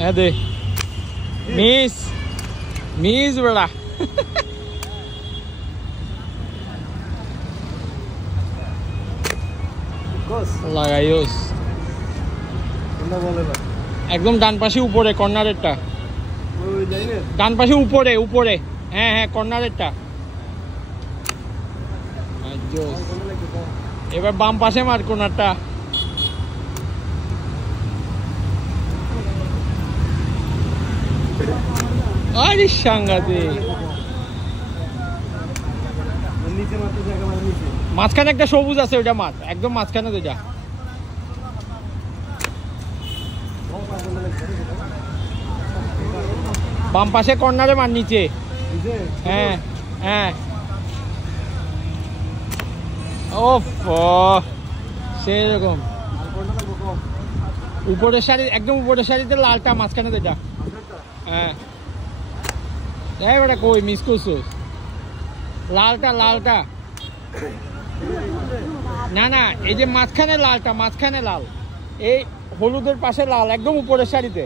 হ্যাঁ দে miss miss বেড়া লাগাইস একদম ডান পাশে উপরে কর্নারেরটা, ডান পাশে উপরে উপরে, হ্যাঁ হ্যাঁ কর্নারেরটা। এবার বাম পাশে মার কর্নারটা। আরে সাংঘাতিক, মাঝখানে একটা সবুজ আছে ওইটা মার, একদম মাঝখানে তো যা। বাম পাশে কর্নারে মার, নিচে। হ্যাঁ হ্যাঁ ওফ সেরকম উপরের শাড়ি, একদম উপরের শাড়িতে লালটা মাঝখানে তো যা। হ্যাঁ যাই বেটা, কই মিস করছিস? লালটা লালটা না না, এই যে মাঝখানে লালটা, মাঝখানে লাল, এই হলুদের পাশে লাল, একদম উপরের শাড়িতে।